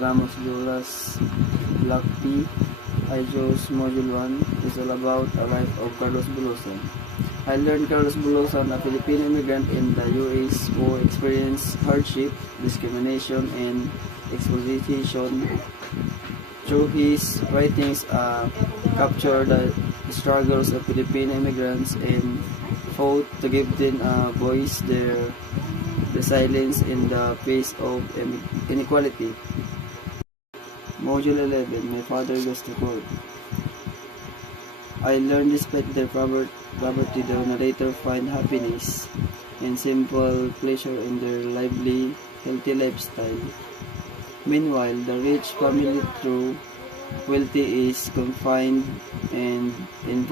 Ramos Duras, Block P. I chose Module 1. It's all about the life of Carlos Bulosan. I learned Carlos Bulosan, a Filipino immigrant in the US who experienced hardship, discrimination, and exploitation. Through his writings, capture the struggles of Filipino immigrants and fought to give them a voice, the silence in the face of inequality. Module 11. My father goes to court. I learned despite their poverty, the narrator find happiness and simple pleasure in their lively, healthy lifestyle. Meanwhile, the rich family through wealthy is confined and involved